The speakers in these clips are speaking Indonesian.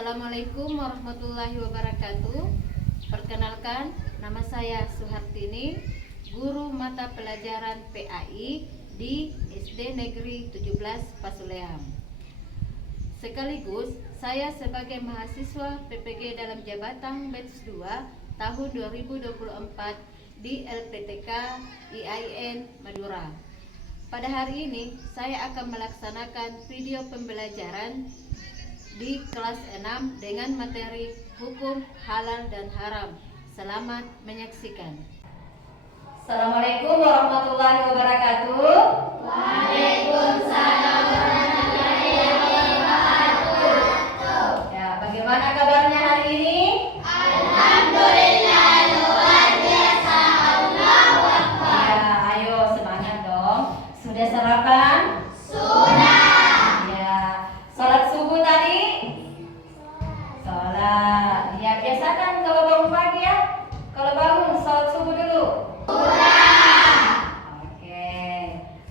Assalamualaikum warahmatullahi wabarakatuh. Perkenalkan, nama saya Suhartini, guru mata pelajaran PAI di SD Negeri 17 Pasuleam. Sekaligus saya sebagai mahasiswa PPG dalam jabatan batch 2 tahun 2024 di LPTK IAIN Madura. Pada hari ini saya akan melaksanakan video pembelajaran di kelas 6 dengan materi hukum halal dan haram. Selamat menyaksikan. Assalamualaikum warahmatullahi wabarakatuh. Waalaikumsalam warahmatullahi wabarakatuh. Ya, bagaimana kabarnya hari ini? Alhamdulillah, luar biasa. Allahu Akbar. Ya, ayo semangat dong. Sudah sarapan? Sudah. Ya, salat subuh tadi? Salat. Ya, biasakan kalau bangun pagi ya. Kalau bangun salat subuh dulu. Sudah. Oke.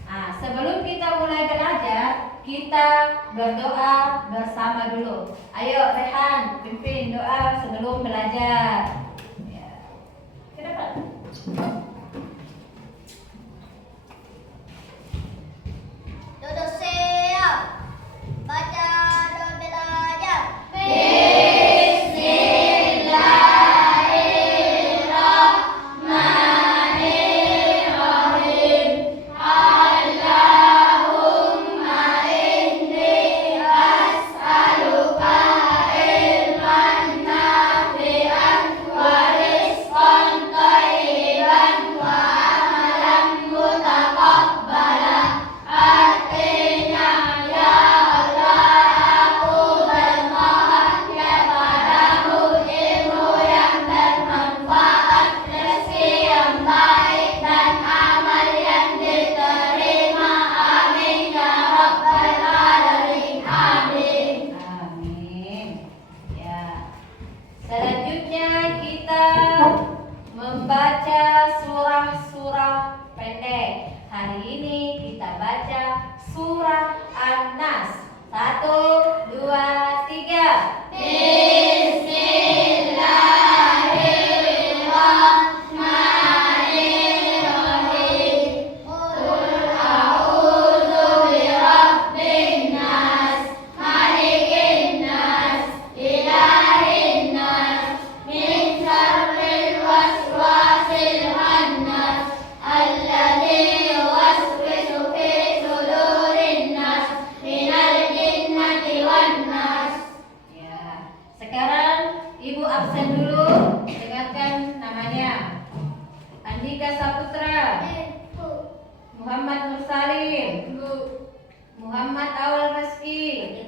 Nah, sebelum kita mulai belajar, kita berdoa bersama dulu. Ayo Rehan, pimpin doa sebelum belajar. Ya. Ke depan. Duduk siap. Baca doa belajar. Bismillahirrahmanirrahim. Allahumma inni as'aluka ilman nafi'an wa rizqan thayyiban wa amalan mutaqabbalan. Artinya, ya Allah, aku bermohon kepadamu ilmu yang bermanfaat, rezeki yang baik, dan amal yang diterima. Amin ya Rabbal Alamin. Amin. Amin. Ya. Selanjutnya kita membaca surah-surah pendek. Hari ini kita baca surah An-Nas. 1, 2, 3. Bismillahirrahmanirrahim. Qul a'udzu birabbin nas, malikin nas, ilahin nas, min syarril waswasil khannas, alladzi yuwaswisu fi sudurin nas, minal jinnati wan nas. Ya. Sekarang Ibu absen dulu. Dengarkan namanya. Andika Saputra, Muhammad Nursalim, Muhammad Awal Rizki,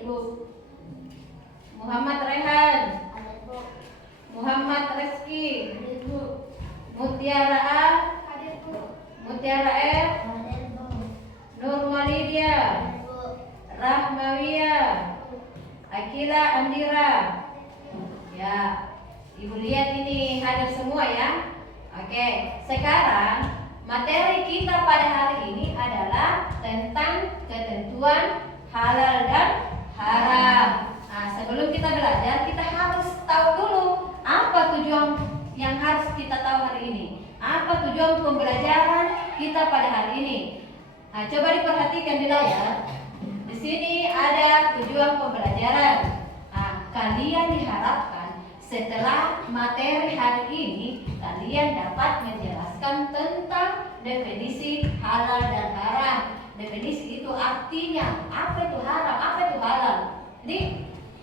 Muhammad Rehan, Muhammad Rizki, Mutiara A, Mutiara R, Nur Walidia, Rahmawiyah, Akila Andira. Ya, Ibu lihat ini hadir semua ya. Oke, sekarang materi kita pada hari ini adalah tentang ketentuan halal dan haram. Nah, sebelum kita belajar, kita harus tahu dulu apa tujuan yang harus kita tahu hari ini. Apa tujuan pembelajaran kita pada hari ini? Nah, coba diperhatikan di layar. Di sini ada tujuan pembelajaran. Nah, kalian diharapkan setelah materi hari ini, kalian dapat menjelaskan tentang definisi halal dan haram. Definisi itu artinya apa itu haram, apa itu halal.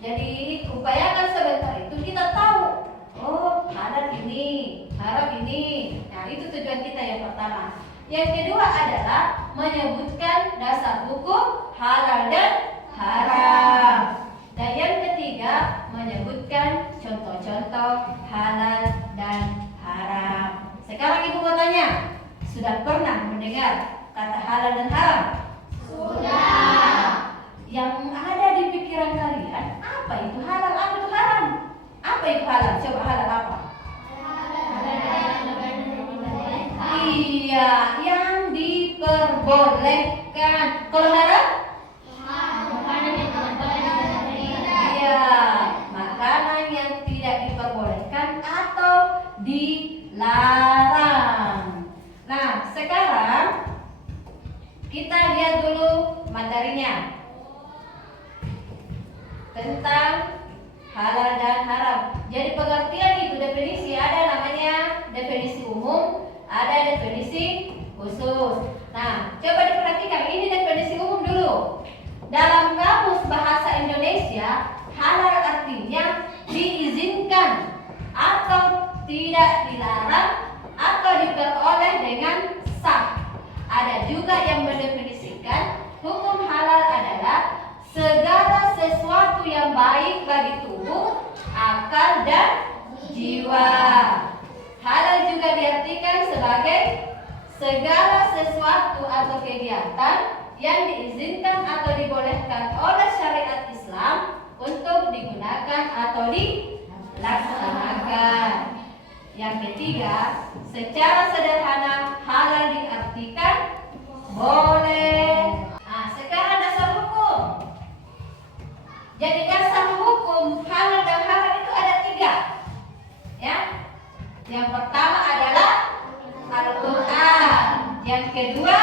Jadi upayakan sebentar itu kita tahu. Oh, halal ini, haram ini. Nah, itu tujuan kita yang pertama. Yang kedua adalah menyebutkan dasar hukum halal dan haram. Dan yang ketiga menyebutkan contoh-contoh halal dan haram. Sekarang Ibu mau tanya, sudah pernah mendengar kata halal dan haram? Sudah. Yang ada di pikiran kalian, apa itu halal, apa itu haram? Apa itu halal? Coba halal apa? Iya, yang diperbolehkan. Kalau haram? Iya, tentang halal dan haram. Jadi pengertian itu definisi ada namanya definisi umum, ada definisi khusus. Nah, coba diperhatikan ini definisi umum dulu. Dalam kamus bahasa Indonesia, halal artinya diizinkan atau tidak dilarang atau diperoleh dengan sah. Ada juga yang mendefinisikan hukum halal adalah segala sesuatu yang baik bagi tubuh, akal, dan jiwa. Halal juga diartikan sebagai segala sesuatu atau kegiatan yang diizinkan atau dibolehkan oleh syariat Islam untuk digunakan atau dilaksanakan. Yang ketiga, secara sederhana halal diartikan boleh. Nah, sekarang dasar hukum. Jadi dasar hukum halal dan haram itu ada 3. Ya. Yang pertama adalah Al-Quran, yang kedua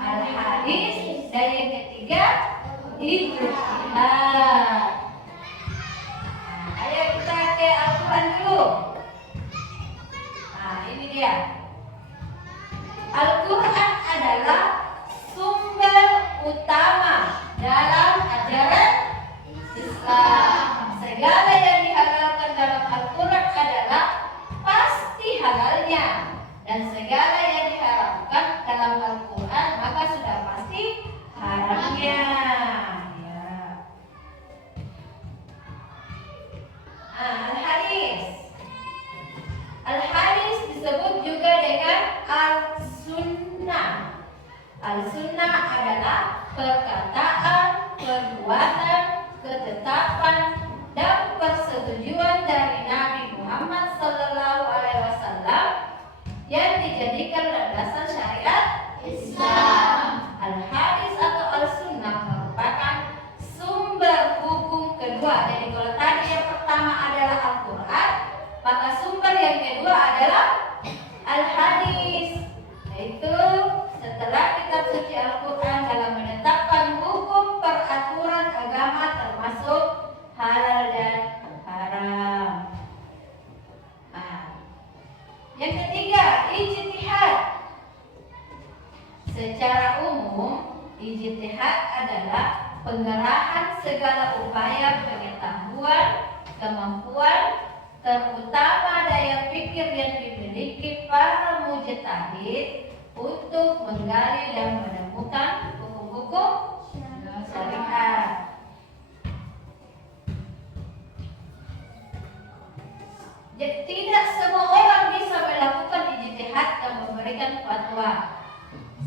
Al-Hadis, dan yang ketiga ijtihad. Ayo kita ke Al-Quran dulu. Nah, ini dia. Al-Quran adalah sumber utama dalam ajaran Islam. Segala yang dihalalkan dalam Al-Quran adalah pasti halalnya, dan segala yang diharamkan dalam Al-Quran maka sudah pasti haramnya. Ya. Al-Hadis. Al-Hadis disebut juga dengan Al-Sunnah. Al-Sunnah adalah perkataan, perbuatan, ketetapan, dan persetujuan dari Nabi Muhammad SAW yang dijadikan landasan syariat Islam. Al-Hadis atau Al-Sunnah merupakan sumber hukum kedua. Jadi kalau tadi yang pertama adalah Al-Quran, maka sumber yang kedua adalah Al-Hadis, yaitu setelah kitab suci Al-Quran dalam menetapkan hukum peraturan agama termasuk halal dan haram. Yang ketiga, ijtihad. Secara umum, ijtihad adalah pengerahan segala upaya pengetahuan, kemampuan, terutama daya pikir yang dimiliki para mujtahid untuk menggali dan menemukan hukum-hukum syariat. Jadi tidak semua orang bisa melakukan ijtihad dan memberikan fatwa,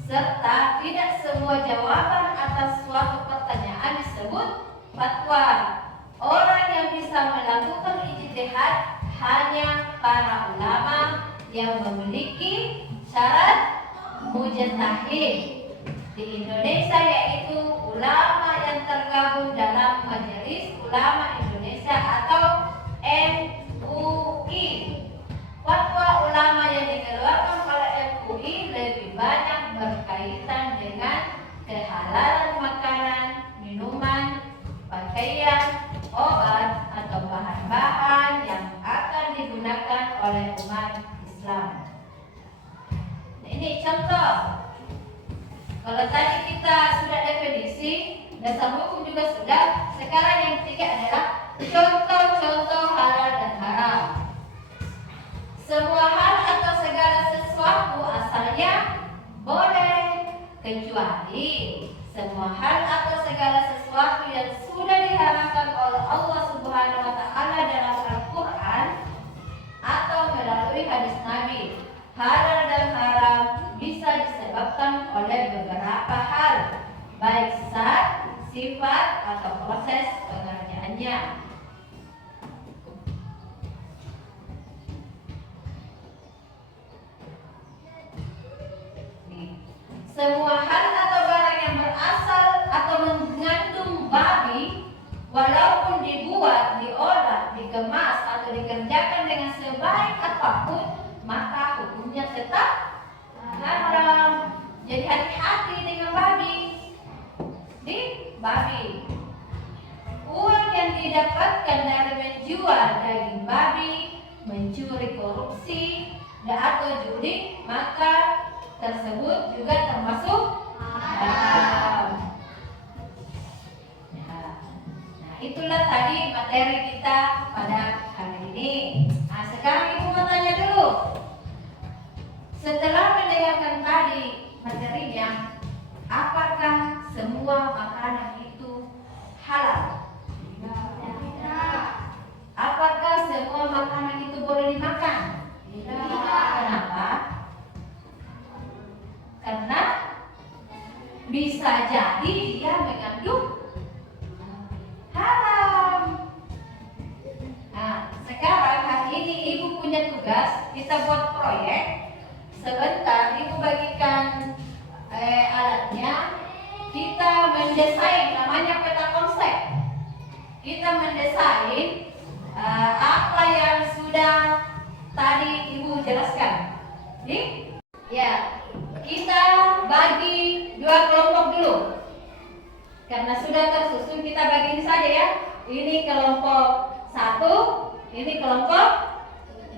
serta tidak semua jawaban atas suatu pertanyaan disebut fatwa. Orang yang bisa melakukan ijtihad hanya para ulama yang memiliki syarat mujtahid di Indonesia, yaitu ulama yang tergabung dalam Majelis Ulama Indonesia atau MUI. Fatwa ulama yang dikeluarkan oleh MUI lebih banyak berkaitan dengan kehalalan makanan, minuman, pakaian, obat, atau bahan-bahan yang akan digunakan oleh umat Islam. Nah, ini contoh. Kalau tadi kita sudah definisi, dasar hukum juga sudah. Sekarang yang ketiga adalah contoh-contoh halal dan haram. Semua hal atau segala sesuatu asalnya boleh, kecuali semua hal atau segala sesuatu yang sudah diharamkan oleh Allah Subhanahu wa Ta'ala dalam Al-Quran atau melalui hadis Nabi. Halal dan haram bisa disebabkan oleh beberapa hal, baik zat, sifat, atau proses pengerjaannya. Semua hal atau barang yang berasal atau mengandung babi, walaupun dibuat, diolah, dikemas, atau dikerjakan dengan sebaik apapun, maka hukumnya tetap haram. Jadi hati-hati dengan babi. Uang yang didapatkan dari menjual daging babi, mencuri korupsi, atau judi, maka tersebut juga termasuk haram. Nah, itulah tadi materi kita pada hari ini. Nah, sekarang ibu mau tanya dulu. Setelah mendengarkan tadi materinya, apakah semua makanan itu halal? Apakah semua makanan itu boleh dimakan? Kenapa? Karena bisa jadi dia mengandung haram. Nah, sekarang hari ini ibu punya tugas, kita buat proyek. Sebentar ibu bagikan alatnya. Kita mendesain, namanya peta konsep. Kita mendesain apa yang sudah tadi ibu jelaskan. Ya, kita bagi dua kelompok dulu. Karena sudah tersusun, kita bagi saja ya. Ini kelompok 1, ini kelompok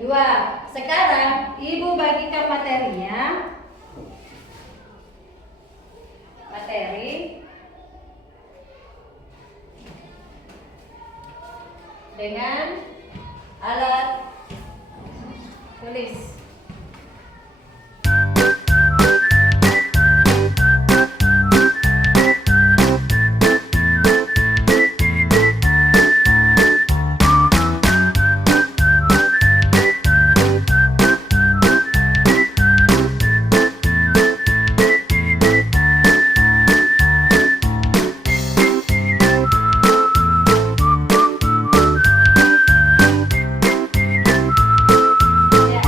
2. Sekarang ibu bagikan materinya. Materi dengan alat tulis. Ya,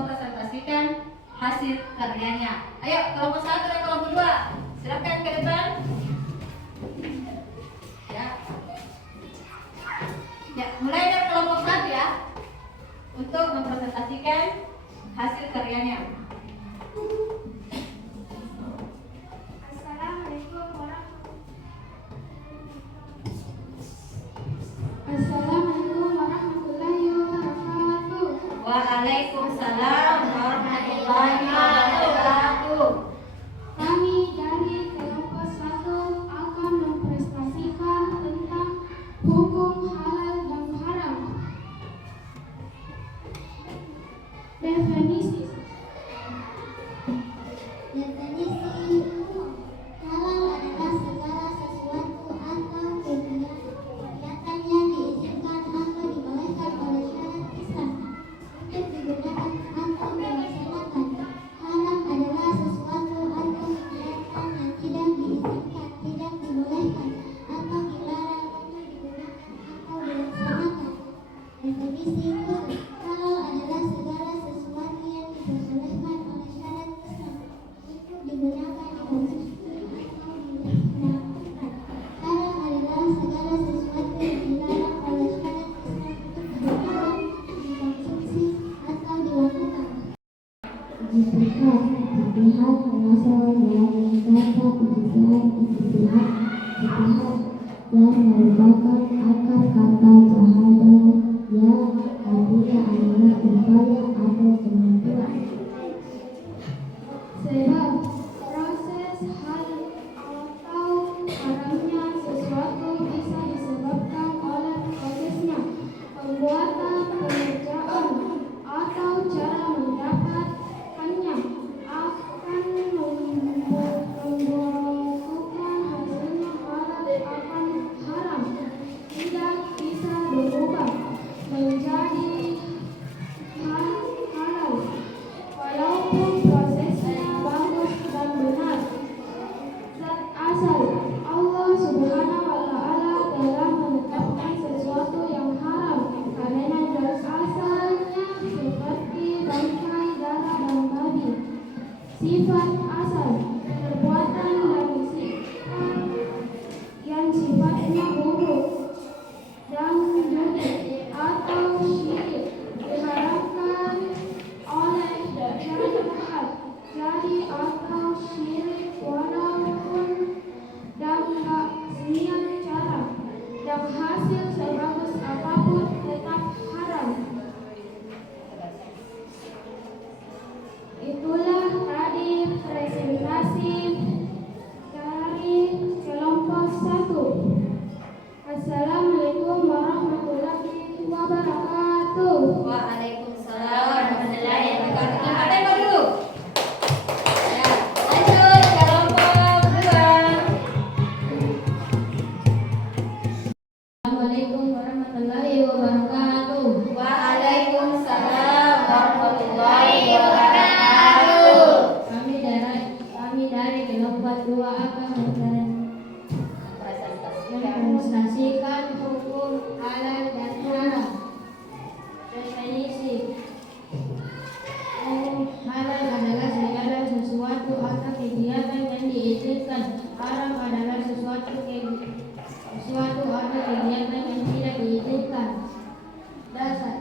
mempresentasikan hasil karyanya. Ayo, kelompok 1 dan kelompok 2, silakan ke depan. Ya. Ya, mulai dari kelompok 1 ya, untuk mempresentasikan hasil karyanya. Assalamualaikum warahmatullahi wabarakatuh. Waalaikumsalam warahmatullahi wabarakatuh. Kami dari kelompok 1 akan mempresentasikan tentang hukum halal dan haram. Definisi. Halal adalah segala sesuatu atau kegiatan yang diizinkan atau dibolehkan oleh syariat Islam untuk digunakan atau dilaksanakan. Haram adalah sesuatu atau kegiatan yang tidak diizinkan, tidak dibolehkan atau dilarang untuk digunakan atau dilaksanakan. Definisi khusus. Halal adalah segala sesuatu yang diperbolehkan oleh syariat Islam untuk digunakan, dikonsumsi atau dilakukan. Haram adalah segala sesuatu yang dilarang oleh syariat Islam untuk digunakan, dikonsumsi atau dilakukan. Ijtihad berasal dari kata ijtihad yang merupakan akar kata jahadah yang artinya adalah upaya atau kemampuan. Sebab proses hal atau haramnya sesuatu bisa disebabkan oleh prosesnya, pembuatan, pengerjaan, atau cara mendapatkannya akan membutuhkan hasilnya halal akan haram, tidak bisa berubah menjadi halal walaupun prosesnya bagus dan benar. Zat asal Allah Subhanahu wa Ta'ala telah menetapkan sesuatu yang haram karena zat asalnya seperti bangkai, darah, dan babi. Sifat asal perbuatan dan sikap yang sifatnya buruk dan judi atau syirik diharamkan oleh syariat. Jadi atau syirik walaupun dengan niat cara dan hasil sebagus apapun tetap haram. Itulah tadi presentasi dari kelompok 1. Assalamualaikum warahmatullahi wabarakatuh. Waalaikumsalam warahmatullahi wabarakatuh. Angkat tembak dulu. Ya, lanjut kelompok 2. Assalamualaikum warahmatullahi wabarakatuh. Waalaikumsalam warahmatullahi wabarakatuh. Kami dari kelompok 2 akan Presentasikan mempresentasikan hukum halal dan haram. Definisi. Halal adalah segala sesuatu atau kegiatan yang diizinkan. Haram adalah sesuatu atau kegiatan yang tidak diizinkan. Dasar.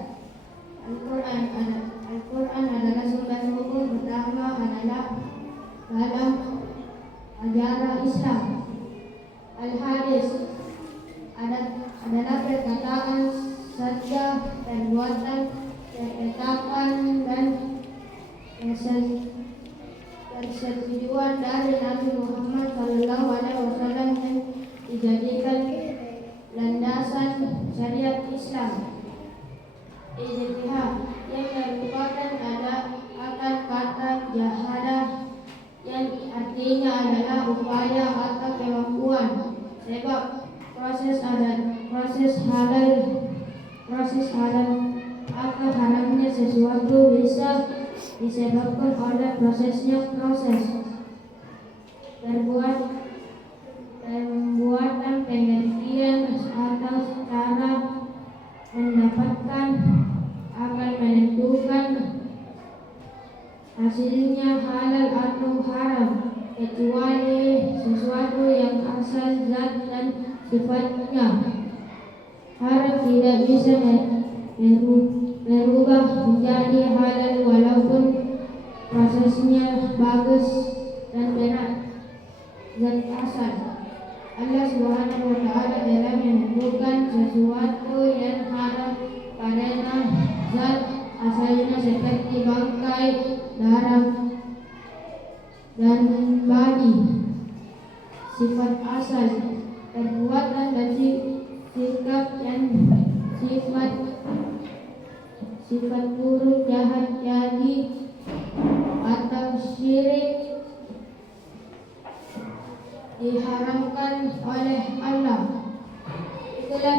Al-Quran adalah sumber hukum pertama adalah dalam ajaran Islam. Al-Hadis adalah perkataan, sabda, perbuatan, ketetapan dan persetujuan dari Nabi Muhammad SAW yang dijadikan landasan syariat Islam. Ijtihad yang merupakan akar kata jahadah yang artinya adalah upaya atau kemampuan. Sebab proses halal atau haramnya sesuatu bisa disebabkan oleh pembuatan, pengertian atau cara mendapatkan akan menentukan hasilnya halal atau haram, kecuali sesuatu yang asal zat dan sifatnya haram tidak bisa berubah menjadi halal walaupun prosesnya bagus dan benar. Zat asal Allah Subhanahu wa Ta'ala telah menyebutkan sesuatu yang haram karena zat asalnya seperti bangkai, darah, dan babi. Sifat asal perbuatan dan sikap dan sifat buruk, jahat, jadi atau syirik diharamkan oleh Allah. Itulah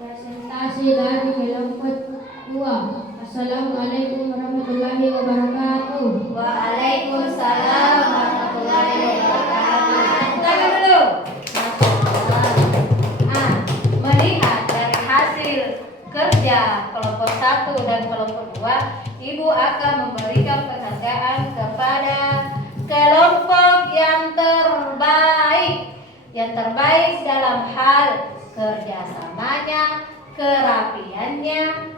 presentasi dari kelompok 2. Assalamualaikum warahmatullahi wabarakatuh. Waalaikumsalam warahmatullahi wabarakatuh. Tunggu dulu. Melihat dari hasil kerja kelompok 1 dan kelompok 2, Ibu akan memberikan penghargaan kepada kelompok yang terbaik dalam hal kerjasamanya, kerapiannya.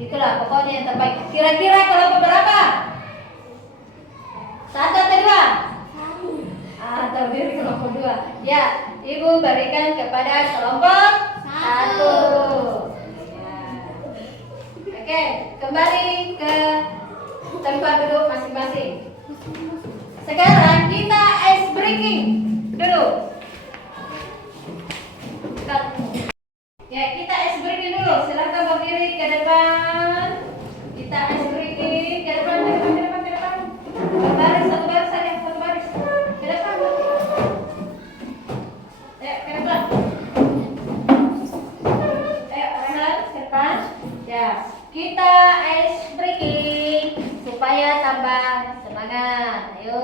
Itulah pokoknya yang terbaik. Kira-kira kelompok berapa? 1 atau 2? Terdiri kelompok 2. Ya, Ibu berikan kepada kelompok 1. Ya. Oke, kembali ke tempat duduk masing-masing. Sekarang kita ice breaking dulu. Ya, kita ice breaking dulu. Silakan berdiri ke depan. Kita ice breaking ke depan, ke depan. Satu baris saja, satu baris. Ke depan. Ayo, ke depan. Ayo, Rehan, ke depan. Ya, kita ice breaking supaya tambah semangat. Ayo.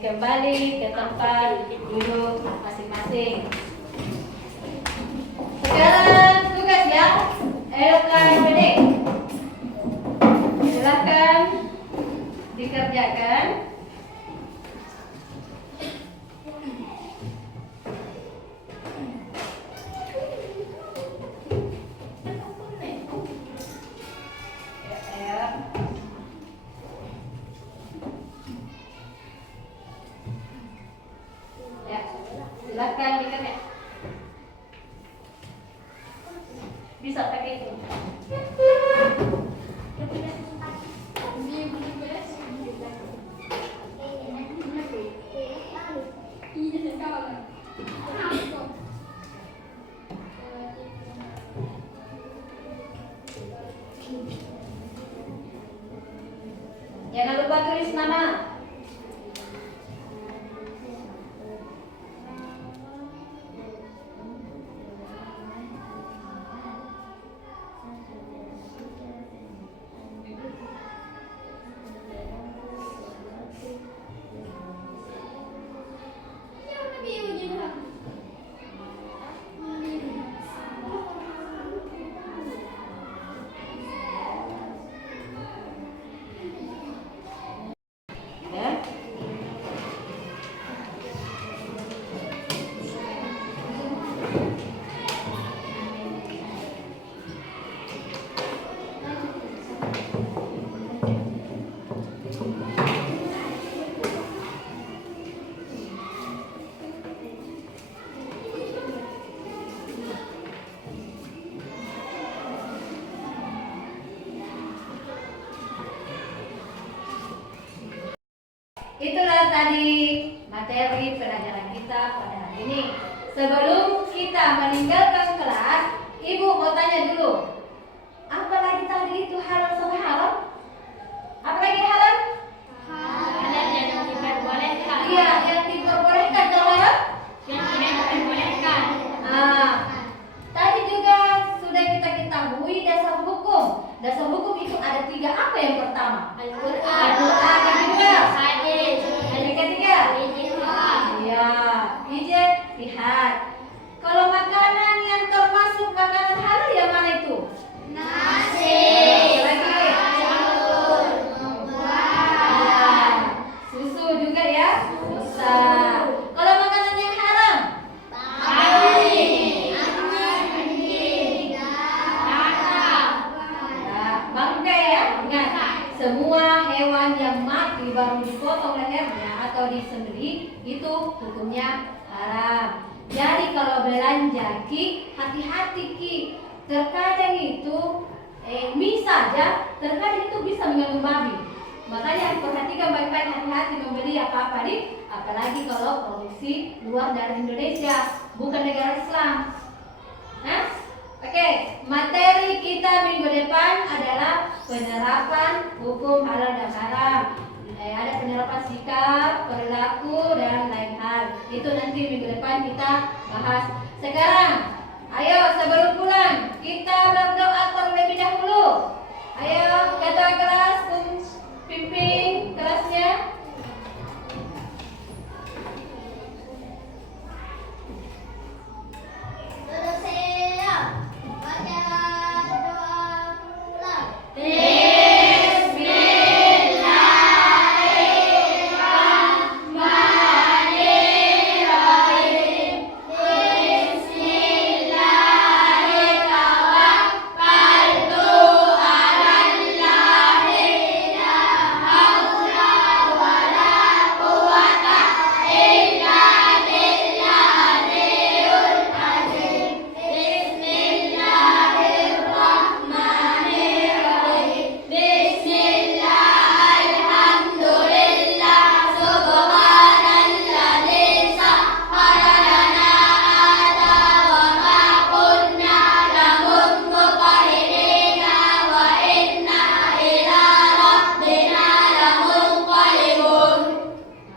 Kembali ke tempat duduk masing-masing. Sekarang tugasnya LKPD. Silakan dikerjakan. Silakan dikerjakan. Bisa pakai itu. Itulah tadi materi pelajaran kita pada hari ini. Sebelum kita meninggalkan kelas, Ibu mau tanya dulu. Apa lagi tadi itu halal sama haram? Apa lagi halal? Halal yang diperbolehkan. Iya, yang diperbolehkan. Kalau haram? Yang tidak diperbolehkan. Tadi juga sudah kita ketahui dasar hukum. Dasar hukum itu ada 3. Apa yang pertama? Al-Quran. Al-Quran. Yang kedua? Hadis. Yang ketiga? Ijtihad. Ya, ijtihad. Kalau makanan yang termasuk makanan halal yang mana itu? Nasi. Lagi. Buah. Susu juga ya? Bisa. Kalau makanan yang haram? Babi. Anjing. Kakak. Nah, bangkai ya. Ingat, semua hewan yang mati baru dipotong lehernya atau disembelih itu hukumnya haram. Jadi kalau belanja Ki, hati-hati Ki. Terkadang itu mie saja terkadang itu bisa mengandung babi. Makanya perhatikan baik-baik, hati-hati membeli apa-apa nih, apalagi kalau produksi luar dari Indonesia, bukan negara Islam. Nah, oke, materi kita minggu depan adalah penerapan hukum halal dan haram. Ada penerapan sikap, perilaku, dan lain hal. Itu nanti minggu depan kita bahas. Sekarang, ayo sebelum pulang kita berdoa terlebih dahulu. Ayo ketua kelas pimpin kelasnya. Sudah siap. Baca doa pulang.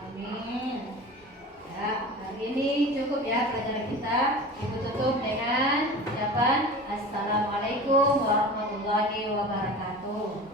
Amin. Ya, hari ini cukup ya pelajaran kita. Ibu tutup dengan ucapan Assalamualaikum warahmatullahi wabarakatuh.